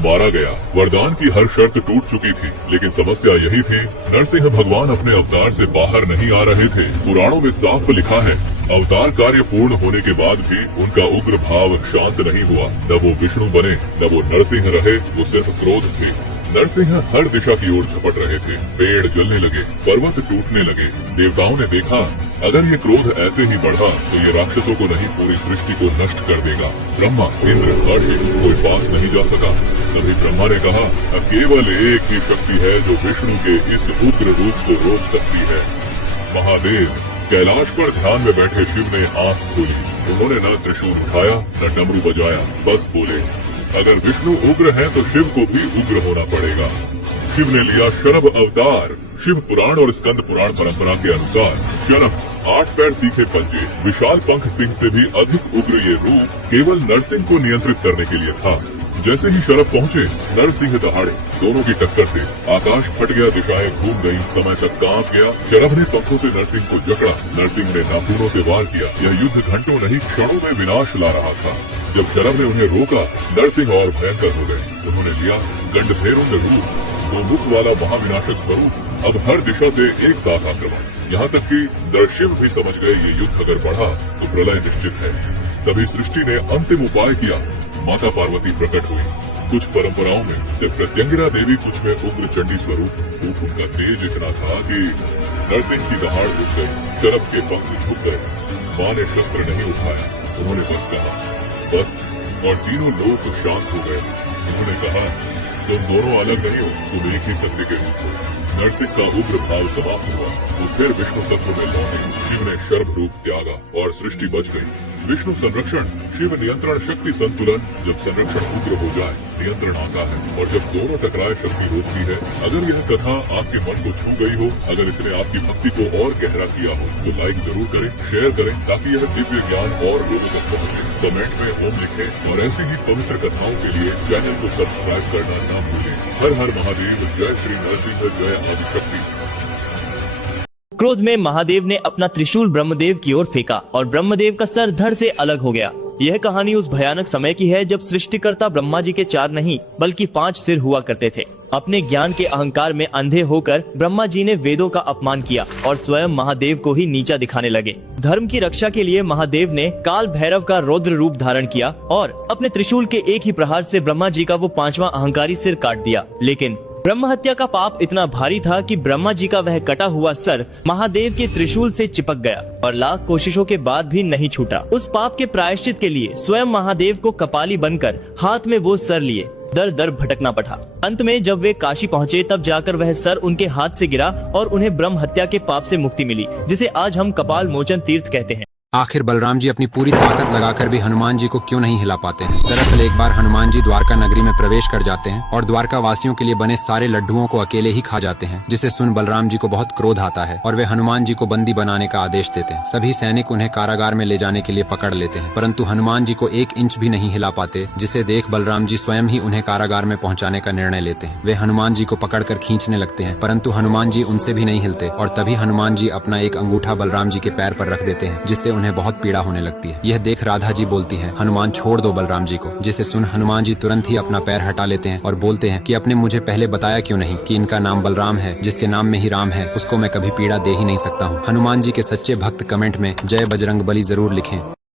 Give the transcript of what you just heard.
मारा गया। वरदान की हर शर्त टूट चुकी थी, लेकिन समस्या यही थी, नरसिंह भगवान अपने अवतार से बाहर नहीं आ रहे थे। पुराणों में साफ लिखा है, अवतार कार्य पूर्ण होने के बाद भी उनका उग्र भाव शांत नहीं हुआ। न वो विष्णु बने, न वो नरसिंह रहे, वो सिर्फ क्रोध थे। नरसिंह हर दिशा की ओर झपट रहे थे। पेड़ जलने लगे, पर्वत टूटने लगे। देवताओं ने देखा, अगर ये क्रोध ऐसे ही बढ़ा तो ये राक्षसों को नहीं, पूरी सृष्टि को नष्ट कर देगा। ब्रह्मा, इंद्र, हर्ष कोई पास नहीं जा सका। तभी ब्रह्मा ने कहा, अब केवल एक ही शक्ति है जो विष्णु के इस उग्र रूप को रोक सकती है। महादेव। कैलाश पर ध्यान में बैठे शिव ने आंख खोली। उन्होंने न त्रिशूल उठाया, न डमरू बजाया, बस बोले, अगर विष्णु उग्र है तो शिव को भी उग्र होना पड़ेगा। शिव ने लिया शरभ अवतार। शिव पुराण और स्कंद पुराण परंपरा के अनुसार शरभ 8 पैर तीखे पंजे, विशाल पंख सिंह से भी अधिक उग्र ये रूप केवल नरसिंह को नियंत्रित करने के लिए था। जैसे ही शरभ पहुँचे, नरसिंह दहाड़े। दोनों की टक्कर से आकाश फट गया, दिशाएं घूम गयी, समय तक कांप गया। शरभ ने पंखों से नरसिंह को जकड़ा, नरसिंह ने नाखूनों से वार किया। यह युद्ध घंटों नहीं, क्षणों में विनाश ला रहा था। जब शरभ ने उन्हें रोका, नरसिंह और भयंकर हो गए। उन्होंने लिया गंडभेरुंड रूप, 2 मुख वाला महाविनाशक स्वरूप। अब हर दिशा से एक साथ आक्रमण। यहाँ तक कि दर्शिव भी समझ गए, ये युद्ध अगर बढ़ा तो प्रलय निश्चित है। तभी सृष्टि ने अंतिम उपाय किया। माता पार्वती प्रकट हुई। कुछ परंपराओं में से प्रत्यंगिरा देवी, कुछ में उग्र चंडी स्वरूप। उनका तेज इतना था कि नरसिंह की दहाड़ उठ गई, शरभ के पंख झुक गए। मां ने शस्त्र नहीं उठाया, उन्होंने बस कहा, बस, और तीनों लोग शांत हो गए। उन्होंने कहा, तुम दोनों अलग नहीं हो, तुम एक ही सत्य के रूप हो। नरसिंह का उग्र भाव समाप्त हुआ। वो फिर विष्णु तत्व में लौटे। शिव ने शर्भ रूप त्यागा और सृष्टि बच गई। विष्णु संरक्षण, शिव नियंत्रण, शक्ति संतुलन। जब संरक्षण उग्र हो जाए, नियंत्रण आता है, और जब दोनों टकराए, शक्ति रोकती है। अगर यह कथा आपके मन को छू गई हो, अगर इसने आपकी भक्ति को और गहरा किया हो, तो लाइक जरूर करें, शेयर करें, ताकि यह दिव्य ज्ञान और लोगों तक पहुँचे। कमेंट में ओम लिखें और ऐसी ही पवित्र कथाओं के लिए चैनल को सब्सक्राइब करना न भूलें। हर हर महादेव। जय श्री नरसिंह, जय आदिशक्ति। क्रोध में महादेव ने अपना त्रिशूल ब्रह्मदेव की ओर फेंका और ब्रह्मदेव का सर धड़ से अलग हो गया। यह कहानी उस भयानक समय की है जब सृष्टिकर्ता ब्रह्मा जी के 4 नहीं बल्कि 5 सिर हुआ करते थे। अपने ज्ञान के अहंकार में अंधे होकर ब्रह्मा जी ने वेदों का अपमान किया और स्वयं महादेव को ही नीचा दिखाने लगे। धर्म की रक्षा के लिए महादेव ने काल भैरव का रौद्र रूप धारण किया और अपने त्रिशूल के एक ही प्रहार से ब्रह्मा जी का वो 5वां अहंकारी सिर काट दिया। लेकिन ब्रह्म हत्या का पाप इतना भारी था कि ब्रह्मा जी का वह कटा हुआ सर महादेव के त्रिशूल से चिपक गया और लाख कोशिशों के बाद भी नहीं छूटा। उस पाप के प्रायश्चित के लिए स्वयं महादेव को कपाली बनकर हाथ में वो सर लिए दर दर भटकना पड़ा। अंत में जब वे काशी पहुँचे, तब जाकर वह सर उनके हाथ से गिरा और उन्हें ब्रह्म हत्या के पाप से मुक्ति मिली, जिसे आज हम कपाल मोचन तीर्थ कहते हैं। आखिर बलराम जी अपनी पूरी ताकत लगाकर भी हनुमान जी को क्यों नहीं हिला पाते हैं? दरअसल एक बार हनुमान जी द्वारका नगरी में प्रवेश कर जाते हैं और द्वारका वासियों के लिए बने सारे लड्डुओं को अकेले ही खा जाते हैं, जिसे सुन बलराम जी को बहुत क्रोध आता है और वे हनुमान जी को बंदी बनाने का आदेश देते हैं। सभी सैनिक उन्हें कारागार में ले जाने के लिए पकड़ लेते हैं, परंतु हनुमान जी को 1 इंच भी नहीं हिला पाते, जिसे देख बलराम जी स्वयं ही उन्हें कारागार में पहुँचाने का निर्णय लेते हैं। वे हनुमान जी को पकड़कर खींचने लगते हैं, परंतु हनुमान जी उनसे भी नहीं हिलते और तभी हनुमान जी अपना एक अंगूठा बलराम जी के पैर पर रख देते हैं, जिससे उन्हें बहुत पीड़ा होने लगती है। यह देख राधा जी बोलती हैं, हनुमान छोड़ दो बलराम जी को, जिसे सुन हनुमान जी तुरंत ही अपना पैर हटा लेते हैं और बोलते हैं कि आपने मुझे पहले बताया क्यों नहीं कि इनका नाम बलराम है, जिसके नाम में ही राम है, उसको मैं कभी पीड़ा दे ही नहीं सकता हूँ। हनुमान जी के सच्चे भक्त कमेंट में जय बजरंगबली जरूर लिखें।